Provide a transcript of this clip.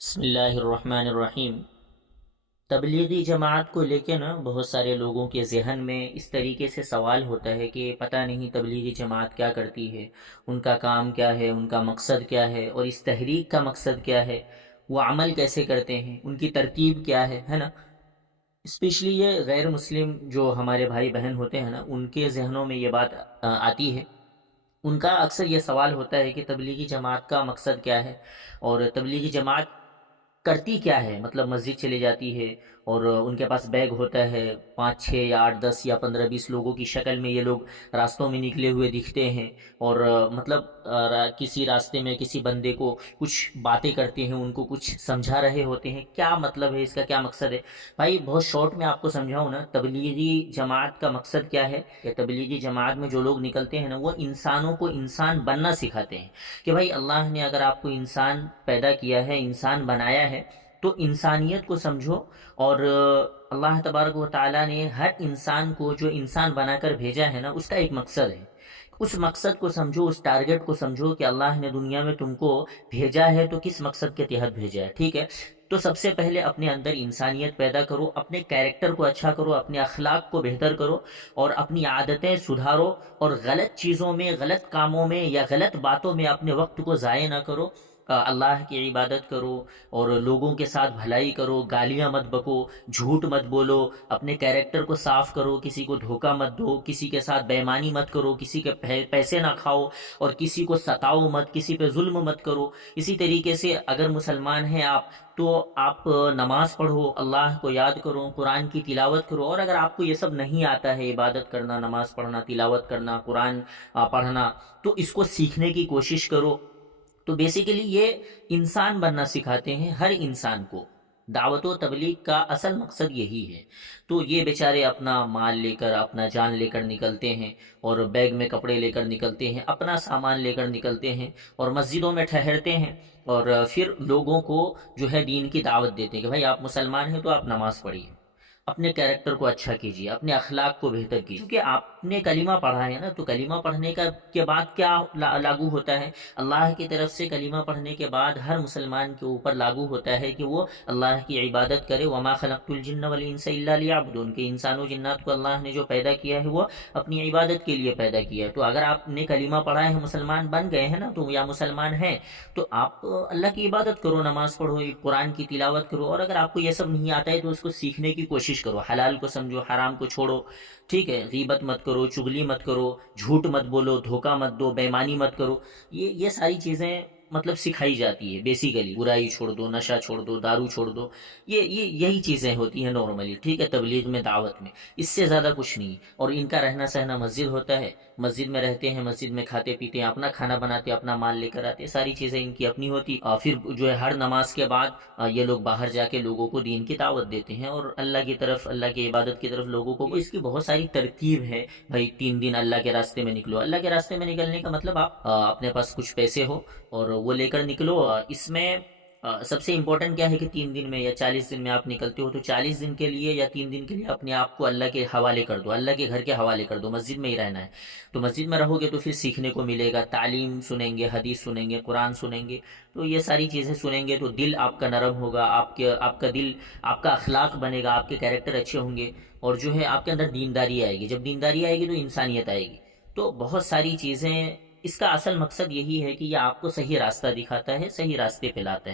بسم اللہ الرحمن الرحیم۔ تبلیغی جماعت کو لے کے نا بہت سارے لوگوں کے ذہن میں اس طریقے سے سوال ہوتا ہے کہ پتہ نہیں تبلیغی جماعت کیا کرتی ہے، ان کا کام کیا ہے، ان کا مقصد کیا ہے، اور اس تحریک کا مقصد کیا ہے، وہ عمل کیسے کرتے ہیں، ان کی ترتیب کیا ہے نا۔ اسپیشلی یہ غیر مسلم جو ہمارے بھائی بہن ہوتے ہیں نا، ان کے ذہنوں میں یہ بات آتی ہے۔ ان کا اکثر یہ سوال ہوتا ہے کہ تبلیغی جماعت کا مقصد کیا ہے، اور تبلیغی جماعت کرتی کیا ہے۔ مطلب مسجد چلی جاتی ہے اور ان کے پاس بیگ ہوتا ہے، 5 6 یا 8 10 یا 15 20 لوگوں کی شکل میں یہ لوگ راستوں میں نکلے ہوئے دکھتے ہیں، اور مطلب کسی راستے میں کسی بندے کو کچھ باتیں کرتے ہیں، ان کو کچھ سمجھا رہے ہوتے ہیں۔ کیا مطلب ہے اس کا، کیا مقصد ہے؟ بھائی بہت شارٹ میں آپ کو سمجھاؤں نا، تبلیغی جماعت کا مقصد کیا ہے، کہ تبلیغی جماعت میں جو لوگ نکلتے ہیں نا، وہ انسانوں کو انسان بننا سکھاتے ہیں کہ بھائی اللہ نے اگر آپ کو انسان پیدا کیا ہے، انسان بنایا ہے، تو انسانیت کو سمجھو، اور اللہ تبارک و تعالیٰ نے ہر انسان کو جو انسان بنا کر بھیجا ہے نا، اس کا ایک مقصد ہے۔ اس مقصد کو سمجھو، اس ٹارگٹ کو سمجھو کہ اللہ نے دنیا میں تم کو بھیجا ہے تو کس مقصد کے تحت بھیجا ہے، ٹھیک ہے؟ تو سب سے پہلے اپنے اندر انسانیت پیدا کرو، اپنے کیریکٹر کو اچھا کرو، اپنے اخلاق کو بہتر کرو، اور اپنی عادتیں سدھارو، اور غلط چیزوں میں، غلط کاموں میں یا غلط باتوں میں اپنے وقت کو ضائع نہ کرو۔ اللہ کی عبادت کرو، اور لوگوں کے ساتھ بھلائی کرو، گالیاں مت بکو، جھوٹ مت بولو، اپنے کیریکٹر کو صاف کرو، کسی کو دھوکہ مت دو، کسی کے ساتھ بے ایمانی مت کرو، کسی کے پیسے نہ کھاؤ، اور کسی کو ستاؤ مت، کسی پہ ظلم مت کرو۔ اسی طریقے سے اگر مسلمان ہیں آپ، تو آپ نماز پڑھو، اللہ کو یاد کرو، قرآن کی تلاوت کرو، اور اگر آپ کو یہ سب نہیں آتا ہے، عبادت کرنا، نماز پڑھنا، تلاوت کرنا، قرآن پڑھنا، تو اس کو سیکھنے کی کوشش کرو۔ تو بیسیکلی یہ انسان بننا سکھاتے ہیں ہر انسان کو۔ دعوت و تبلیغ کا اصل مقصد یہی ہے۔ تو یہ بیچارے اپنا مال لے کر، اپنا جان لے کر نکلتے ہیں، اور بیگ میں کپڑے لے کر نکلتے ہیں، اپنا سامان لے کر نکلتے ہیں، اور مسجدوں میں ٹھہرتے ہیں، اور پھر لوگوں کو جو ہے دین کی دعوت دیتے ہیں کہ بھائی آپ مسلمان ہیں تو آپ نماز پڑھیے، اپنے کیریکٹر کو اچھا کیجیے، اپنے اخلاق کو بہتر کیجیے، کیونکہ آپ نے کلمہ پڑھا ہے نا، تو کلمہ پڑھنے کا کے بعد کیا لاگو ہوتا ہے؟ اللہ کی طرف سے کلمہ پڑھنے کے بعد ہر مسلمان کے اوپر لاگو ہوتا ہے کہ وہ اللہ کی عبادت کرے۔ وما خلقت الجن والانس الا لیعبدون، کہ انسانوں جنات کو اللہ نے جو پیدا کیا ہے وہ اپنی عبادت کے لیے پیدا کیا ہے۔ تو اگر آپ نے کلمہ پڑھا ہے، مسلمان بن گئے ہیں نا، تو یا مسلمان ہیں، تو آپ اللہ کی عبادت کرو، نماز پڑھو، قرآن کی تلاوت کرو، اور اگر آپ کو یہ سب نہیں آتا ہے تو اس کو سیکھنے کی کوشش کرو، حلال کو سمجھو، حرام کو چھوڑو، ٹھیک ہے؟ غیبت مت کرو، چغلی مت کرو، جھوٹ مت بولو، دھوکہ مت دو، بے ایمانی مت کرو۔ یہ ساری چیزیں مطلب سکھائی جاتی ہے بیسیکلی۔ برائی چھوڑ دو، نشہ چھوڑ دو، دارو چھوڑ دو، یہی چیزیں ہوتی ہیں نارملی، ٹھیک ہے؟ تبلیغ میں، دعوت میں اس سے زیادہ کچھ نہیں۔ اور ان کا رہنا سہنا مسجد ہوتا ہے، مسجد میں رہتے ہیں، مسجد میں کھاتے پیتے ہیں، اپنا کھانا بناتے ہیں، اپنا مال لے کر آتے ہیں، ساری چیزیں ان کی اپنی ہوتی۔ پھر جو ہے ہر نماز کے بعد یہ لوگ باہر جا کے لوگوں کو دین کی دعوت دیتے ہیں، اور اللہ کی طرف، اللہ کی عبادت کی طرف لوگوں کو۔ اس کی بہت ساری ترتیب ہے بھائی۔ 3 دن اللہ کے راستے میں نکلو۔ اللہ کے راستے میں نکلنے کا مطلب آپ اپنے پاس کچھ پیسے ہو اور وہ لے کر نکلو۔ اس میں سب سے امپورٹنٹ کیا ہے کہ 3 دن میں یا 40 دن میں آپ نکلتے ہو، تو 40 دن کے لیے یا 3 دن کے لیے اپنے آپ کو اللہ کے حوالے کر دو، اللہ کے گھر کے حوالے کر دو، مسجد میں ہی رہنا ہے۔ تو مسجد میں رہو گے تو پھر سیکھنے کو ملے گا، تعلیم سنیں گے، حدیث سنیں گے، قرآن سنیں گے، تو یہ ساری چیزیں سنیں گے تو دل آپ کا نرم ہوگا، آپ کا دل، آپ کا اخلاق بنے گا، آپ کے کیریکٹر اچھے ہوں گے، اور جو ہے آپ کے اندر دینداری آئے گی۔ جب دینداری آئے گی تو انسانیت آئے گی۔ تو بہت ساری چیزیں، اس کا اصل مقصد یہی ہے کہ یہ آپ کو صحیح راستہ دکھاتا ہے، صحیح راستے پہ لاتا ہے۔